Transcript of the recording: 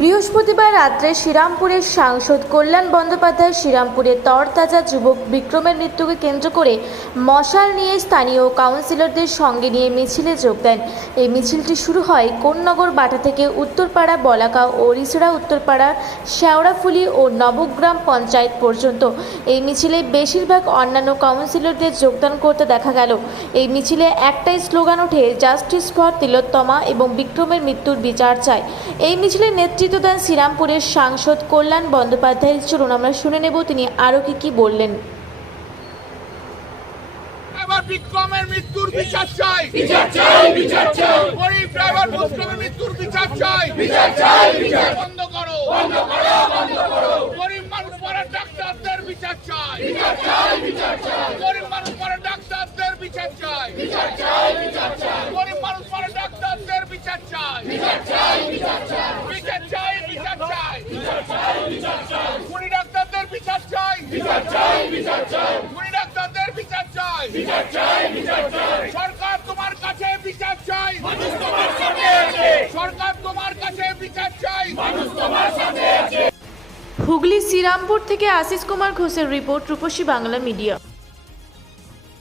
বৃহস্পতিবার রাত্রে শ্রীরামপুরের সাংসদ কল্যাণ বন্দ্যোপাধ্যায় শ্রীরামপুরের তরতাজা যুবক বিক্রমের মৃত্যুকে কেন্দ্র করে মশাল নিয়ে স্থানীয় কাউন্সিলরদের সঙ্গে নিয়ে মিছিলে যোগ দেন। এই মিছিলটি শুরু হয় কোন্নগর বাটা থেকে উত্তরপাড়া বলাকা ও রিসরা উত্তরপাড়া, শেওড়াফুলি ও নবগ্রাম পঞ্চায়েত পর্যন্ত। এই মিছিলে বেশিরভাগ অন্যান্য কাউন্সিলরদের যোগদান করতে দেখা গেল। এই মিছিলে একটাই স্লোগান ওঠে, জাস্টিস ফর তিলোত্তমা এবং বিক্রমের মৃত্যুর বিচার চায় এই মিছিলে নেতৃত্ব দেন শ্রীরামপুরের সাংসদ কল্যাণ বন্দ্যোপাধ্যায় চলুন আমরা শুনে নেব তিনি আরও কি কি বললেন। ড্রাইভার বিক্রমের মৃত্যুর বিচার চাই। বিচার চাই বিচার চাই। গরিব ড্রাইভার বিক্রমের মৃত্যুর বিচার চাই। বিচার চাই বিচার বন্ধ করো। বন্ধ করো বন্ধ করো। গরিব মানুষ মারা ডাক্তারদের বিচার চাই। বিচার চাই বিচার চাই। গরিব মানুষ মারা ডাক্তারদের বিচার চাই। বিচার চাই বিচার চাই। গরিব মানুষ মারা ডাক্তারদের বিচার চাই বিচার চাই বিচার চাই বিচার চাই বিচার চাই বিচার চাই বিচার চাই খুনি ডাক্তারদের বিচার চাই বিচার চাই বিচার চাই। খুনি ডাক্তারদের বিচার চাই। বিচার চাই বিচার চাই। সরকার তোমার কাছে বিচার চাই। মানুষ তোমার সাথে আছে। সরকার তোমার কাছে বিচার চাই। মানুষ তোমার সাথে আছে। হুগলি শ্রীরামপুর থেকে আশিস কুমার ঘোষের রিপোর্ট রূপসী বাংলা মিডিয়া।